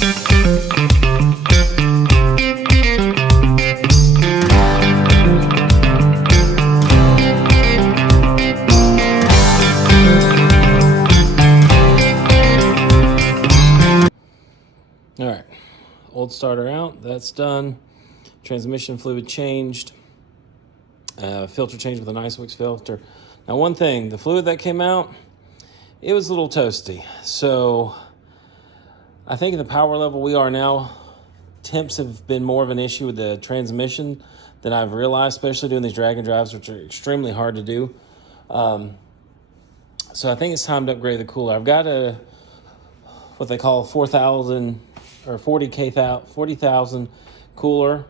All right, old starter out, that's done. Transmission fluid changed. Filter changed with an Ice-Wix filter. Now, one thing, the fluid that came out, it was a little toasty. So I think at the power level we are now, temps have been more of an issue with the transmission than I've realized, especially doing these drag and drives, which are extremely hard to do. So I think it's time to upgrade the cooler. I've got what they call 4,000 or 40,000 cooler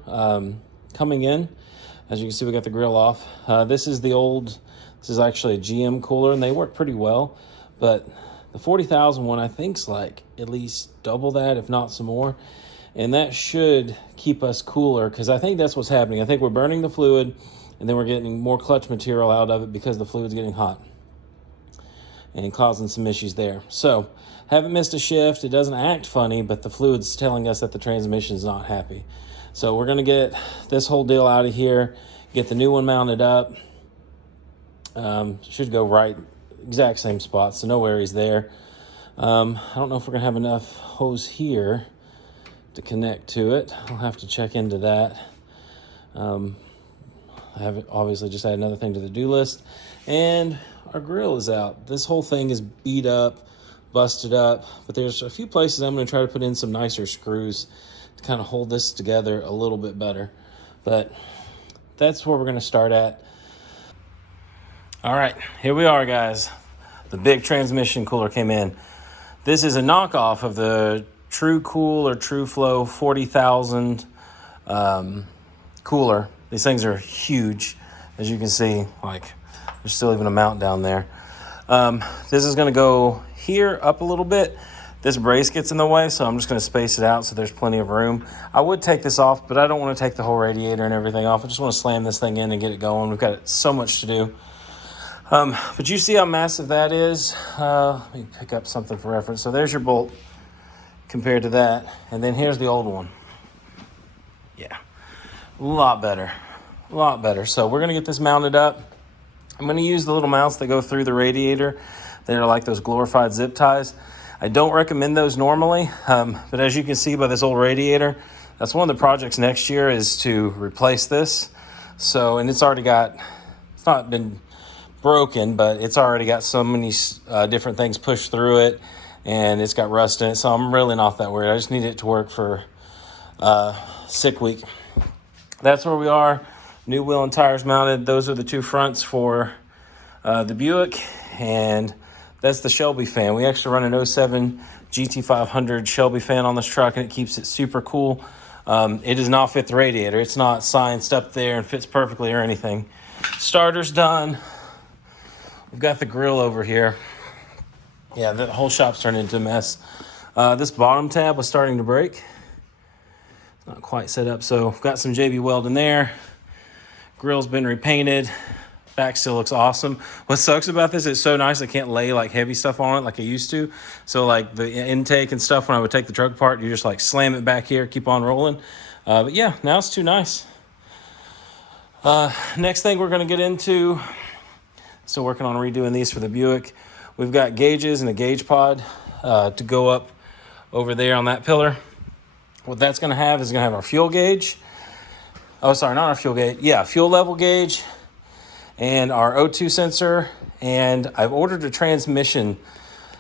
coming in. As you can see, we got the grill off. This is actually a GM cooler, and they work pretty well. But the 40,000 one, I think, is like at least double that, if not some more. And that should keep us cooler, because I think that's what's happening. I think we're burning the fluid, and then we're getting more clutch material out of it because the fluid's getting hot and causing some issues there. So, haven't missed a shift. It doesn't act funny, but the fluid's telling us that the transmission's not happy. So we're gonna get this whole deal out of here, get the new one mounted up. Should go right, exact same spot, so no worries there. I don't know if we're gonna have enough hose here to connect to it. I'll have to check into that. I haven't obviously just added another thing to the do list. And our grill is out. This whole thing is beat up, busted up, but there's a few places I'm gonna try to put in some nicer screws to kind of hold this together a little bit better. But that's where we're gonna start at. All right, here we are, guys. The big transmission cooler came in. This is a knockoff of the True Cool or True Flow 40,000 cooler. These things are huge, as you can see. Like, there's still even a mount down there. This is gonna go here up a little bit. This brace gets in the way, so I'm just gonna space it out so there's plenty of room. I would take this off, but I don't wanna take the whole radiator and everything off. I just wanna slam this thing in and get it going. We've got so much to do. But you see how massive that is? Let me pick up something for reference. So there's your bolt compared to that. And then here's the old one. Yeah, a lot better, a lot better. So we're gonna get this mounted up. I'm gonna use the little mounts that go through the radiator. They're like those glorified zip ties. I don't recommend those normally, but as you can see by this old radiator, that's one of the projects next year is to replace this. So, and it's not been broken, but it's already got so many different things pushed through it, and it's got rust in it, so I'm really not that worried. I just need it to work for sick week. That's where we are. New wheel and tires mounted. Those are the two fronts for the Buick, and that's the Shelby fan. We actually run an 07 GT500 Shelby fan on this truck, and it keeps it super cool. It does not fit the radiator. It's not scienced up there and fits perfectly or anything. Starter's done. We've got the grill over here. Yeah, the whole shop's turned into a mess. This bottom tab was starting to break. It's not quite set up, so we've got some JB weld in there. Grill's been repainted. Back still looks awesome. What sucks about this, it's so nice I can't lay like heavy stuff on it like I used to. So like the intake and stuff, when I would take the truck apart, you just like slam it back here, keep on rolling. But yeah, now it's too nice. Next thing we're gonna get into, still working on redoing these for the Buick. We've got gauges and a gauge pod to go up over there on that pillar. What that's gonna have is gonna have our fuel gauge. Oh, sorry, not our fuel gauge. Yeah, fuel level gauge and our O2 sensor. And I've ordered a transmission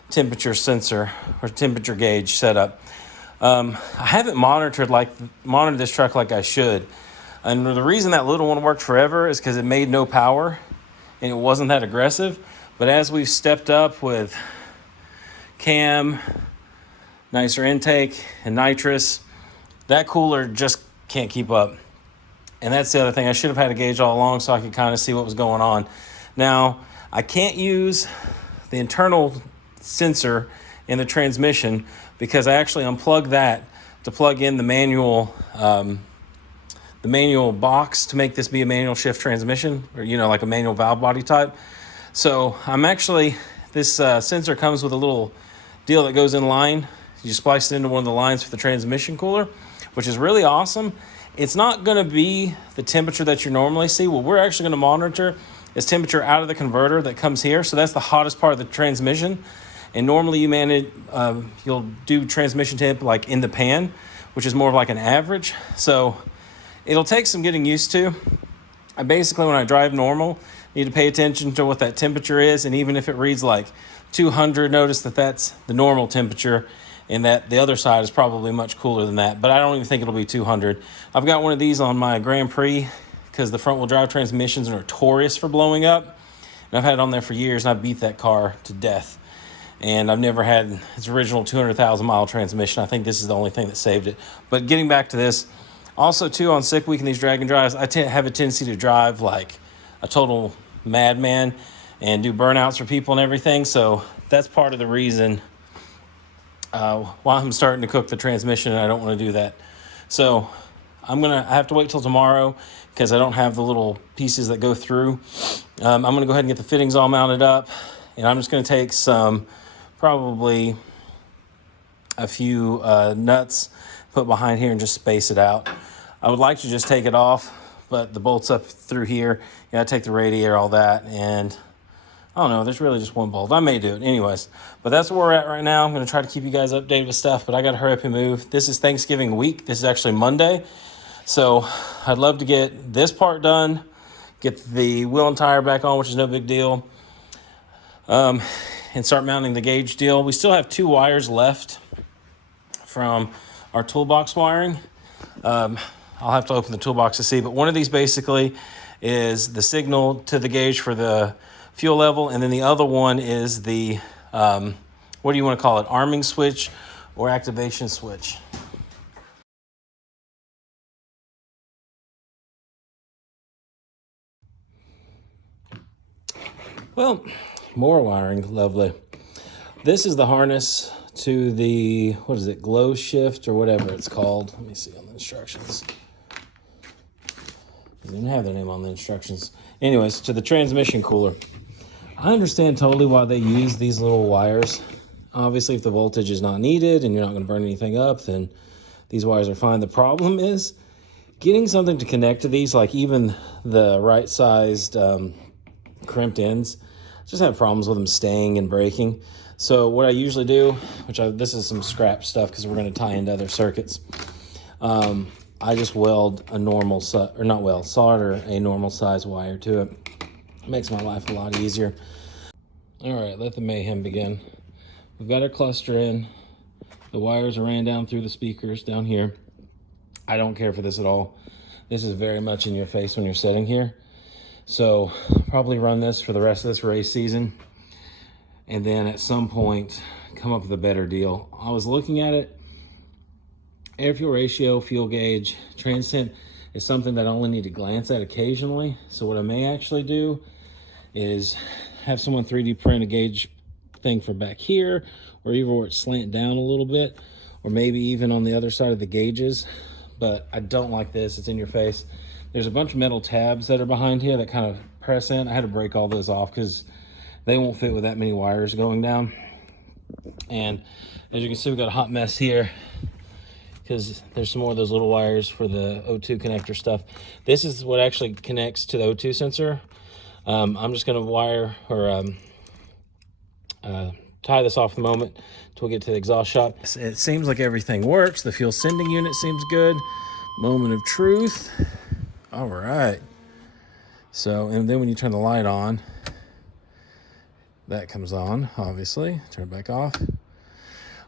temperature sensor or temperature gauge setup. I haven't monitored this truck like I should. And the reason that little one worked forever is because it made no power and it wasn't that aggressive. But as we've stepped up with cam, nicer intake, and nitrous, that cooler just can't keep up. And that's the other thing. I should have had a gauge all along so I could kind of see what was going on. Now, I can't use the internal sensor in the transmission because I actually unplugged that to plug in the manual box to make this be a manual shift transmission, or like a manual valve body type. So I'm actually, this sensor comes with a little deal that goes in line You splice it into one of the lines for the transmission cooler, which is really awesome. It's not going to be the temperature that you normally see. What we're actually going to monitor is temperature out of the converter that comes here. So that's the hottest part of the transmission. And normally you manage, you'll do transmission temp like in the pan, which is more of like an average. So it'll take some getting used to. I basically, when I drive normal, need to pay attention to what that temperature is. And even if it reads like 200, notice that that's the normal temperature and that the other side is probably much cooler than that. But I don't even think it'll be 200. I've got one of these on my Grand Prix because the front wheel drive transmissions are notorious for blowing up. And I've had it on there for years, and I beat that car to death. And I've never had its original 200,000 mile transmission. I think this is the only thing that saved it. But getting back to this, also too, on sick week in these drag and drives, I have a tendency to drive like a total madman and do burnouts for people and everything. So that's part of the reason why I'm starting to cook the transmission, and I don't want to do that. So I have to wait till tomorrow because I don't have the little pieces that go through. I'm going to go ahead and get the fittings all mounted up, and I'm just going to take probably a few nuts, put behind here and just space it out. I would like to just take it off, but the bolt's up through here. I take the radiator, all that, and I don't know, there's really just one bolt. I may do it anyways, but that's where we're at right now. I'm going to try to keep you guys updated with stuff, but I got to hurry up and move. This is Thanksgiving week. This is actually Monday, so I'd love to get this part done, get the wheel and tire back on, which is no big deal, and start mounting the gauge deal. We still have 2 wires left from our toolbox wiring. I'll have to open the toolbox to see, but one of these basically is the signal to the gauge for the fuel level, and then the other one is the what do you want to call it, arming switch or activation switch. Well, more wiring, lovely. This is the harness to the, what is it, glow shift or whatever it's called. Let me see on the instructions. They didn't have their name on the instructions. Anyways, to the transmission cooler. I understand totally why they use these little wires. Obviously, if the voltage is not needed and you're not going to burn anything up, then these wires are fine. The problem is getting something to connect to these, like even the right-sized crimped ends, just have problems with them staying and breaking. So what I usually do, this is some scrap stuff because we're going to tie into other circuits. I just weld a normal, solder a normal size wire to it. It makes my life a lot easier. All right, let the mayhem begin. We've got our cluster in. The wires are ran down through the speakers down here. I don't care for this at all. This is very much in your face when you're sitting here. So probably run this for the rest of this race season. And then at some point, come up with a better deal. I was looking at it. Air fuel ratio, fuel gauge, trans temp is something that I only need to glance at occasionally. So what I may actually do is have someone 3D print a gauge thing for back here, or even where it's slant down a little bit, or maybe even on the other side of the gauges. But I don't like this, it's in your face. There's a bunch of metal tabs that are behind here that kind of press in. I had to break all those off because they won't fit with that many wires going down. And as you can see, we've got a hot mess here because there's some more of those little wires for the O2 connector stuff. This is what actually connects to the O2 sensor. I'm just going to wire or tie this off the moment until we get to the exhaust shop. It seems like everything works. The fuel sending unit seems good. Moment of truth. All right. So, and then when you turn the light on, that comes on, obviously. Turn it back off.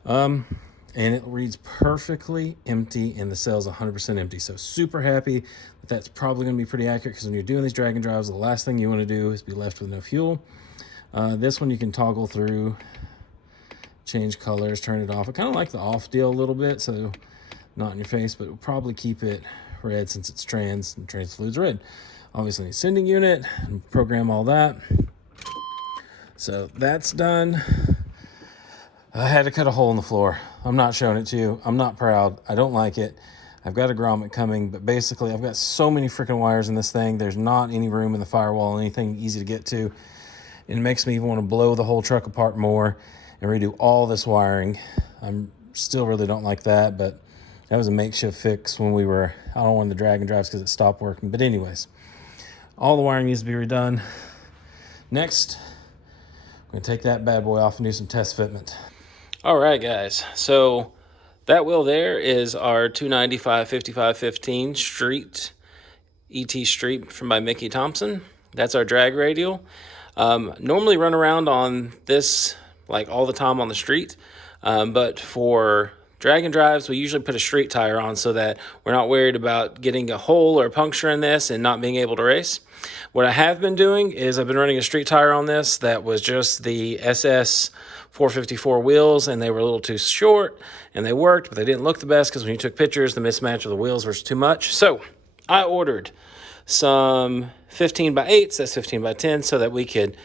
And it reads perfectly empty, and the cell's 100% empty. So super happy that that's probably going to be pretty accurate, because when you're doing these drag and drives, the last thing you want to do is be left with no fuel. This one you can toggle through, change colors, turn it off. I kind of like the off deal a little bit, so not in your face, but we'll probably keep it red since it's trans, and trans fluid's red. Obviously, the sending unit, and program all that. So that's done. I had to cut a hole in the floor. I'm not showing it to you. I'm not proud. I don't like it. I've got a grommet coming, but basically I've got so many freaking wires in this thing. There's not any room in the firewall, anything easy to get to. It makes me even want to blow the whole truck apart more and redo all this wiring. I'm still really don't like that, but that was a makeshift fix when we were out on one of the drag and drives because it stopped working. But anyways, all the wiring needs to be redone. Next, I'm gonna take that bad boy off and do some test fitment. All right, guys, so that wheel there is our 295/5515 Street, ET Street from by Mickey Thompson. That's our drag radial. Normally run around on this like all the time on the street, but for drag and drives, we usually put a street tire on so that we're not worried about getting a hole or a puncture in this and not being able to race. What I have been doing is I've been running a street tire on this that was just the SS 454 wheels, and they were a little too short, and they worked, but they didn't look the best because when you took pictures, the mismatch of the wheels was too much. So I ordered some 15x8s, that's 15x10, so that we could,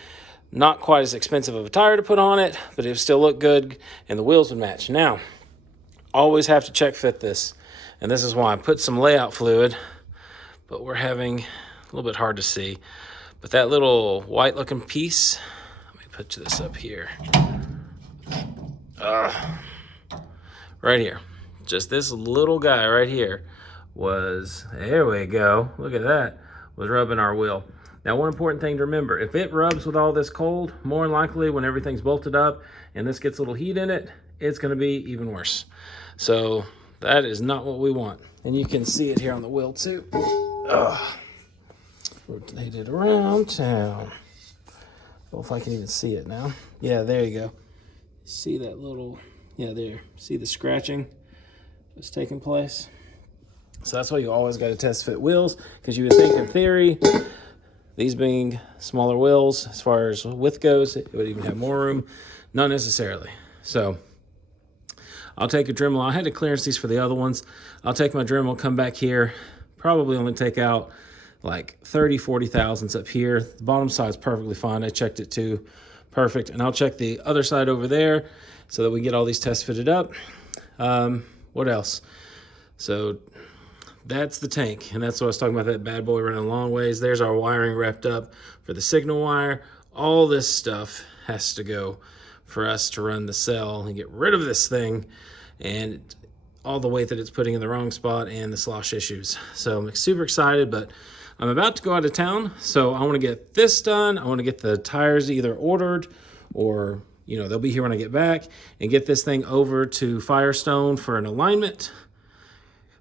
not quite as expensive of a tire to put on it, but it would still look good, and the wheels would match. Now, always have to check fit this, and this is why I put some layout fluid, but we're having a little bit hard to see. But that little white looking piece, let me put this up here. Right here, just this little guy right here was, there we go, look at that, was rubbing our wheel. Now, one important thing to remember, if it rubs with all this cold, more than likely when everything's bolted up and this gets a little heat in it, it's gonna be even worse. So that is not what we want. And you can see it here on the wheel too. Rotate it around town. Well, if I can even see it now. Yeah, there you go. See that little, yeah, there. See the scratching that's taking place? So that's why you always got to test fit wheels, because you would think in theory, these being smaller wheels, as far as width goes, it would even have more room. Not necessarily. So I'll take a Dremel. I had to clearance these for the other ones. I'll take my Dremel, come back here, probably only take out like 30, 40 thousandths up here. The bottom side's perfectly fine. I checked it too. Perfect. And I'll check the other side over there so that we get all these tests fitted up. What else? So that's the tank. And that's what I was talking about, that bad boy running a long ways. There's our wiring wrapped up for the signal wire. All this stuff has to go for us to run the cell and get rid of this thing and all the weight that it's putting in the wrong spot and the slosh issues. So I'm super excited, but I'm about to go out of town, so I want to get this done. I want to get the tires either ordered or, you know, they'll be here when I get back, and get this thing over to Firestone for an alignment.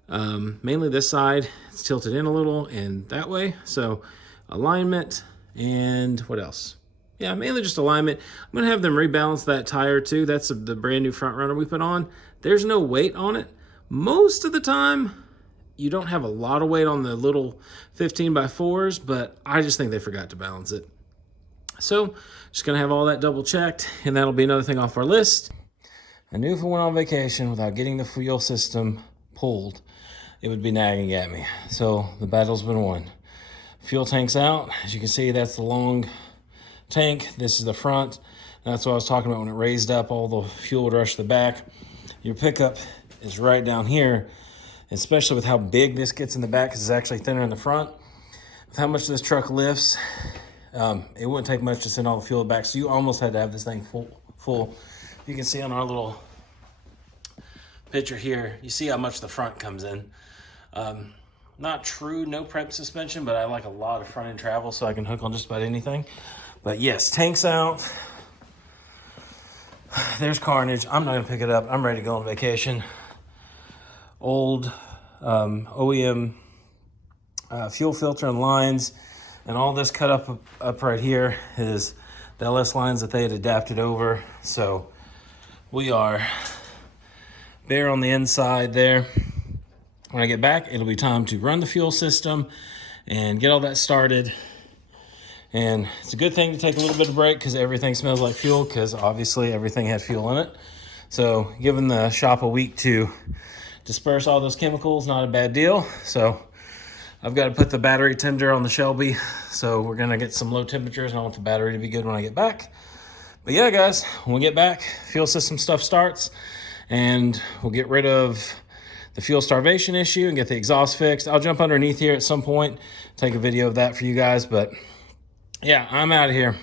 Mainly this side, it's tilted in a little and that way. So alignment, and what else? Yeah, mainly just alignment. I'm going to have them rebalance that tire too. That's the brand new front runner we put on. There's no weight on it. Most of the time, you don't have a lot of weight on the little 15x4s, but I just think they forgot to balance it. So just going to have all that double checked, and that'll be another thing off our list. I knew if I went on vacation without getting the fuel system pulled, it would be nagging at me. So the battle's been won. Fuel tank's out. As you can see, that's the long tank. This is the front. And that's what I was talking about when it raised up, all the fuel would rush to the back. Your pickup is right down here, especially with how big this gets in the back, because it's actually thinner in the front. With how much this truck lifts, it wouldn't take much to send all the fuel back. So you almost had to have this thing full. You can see on our little picture here, you see how much the front comes in. Not true no prep suspension, but I like a lot of front end travel so I can hook on just about anything. But yes, tank's out. There's carnage. I'm not gonna pick it up. I'm ready to go on vacation. Old OEM fuel filter and lines, and all this cut up right here is the LS lines that they had adapted over. So we are bare on the inside there. When I get back, it'll be time to run the fuel system and get all that started. And it's a good thing to take a little bit of break, because everything smells like fuel, because obviously everything had fuel in it. So giving the shop a week to disperse all those chemicals, not a bad deal. So I've got to put the battery tender on the Shelby. So we're going to get some low temperatures, and I want the battery to be good when I get back. But yeah, guys, when we get back, fuel system stuff starts, and we'll get rid of the fuel starvation issue and get the exhaust fixed. I'll jump underneath here at some point, take a video of that for you guys. But yeah, I'm out of here.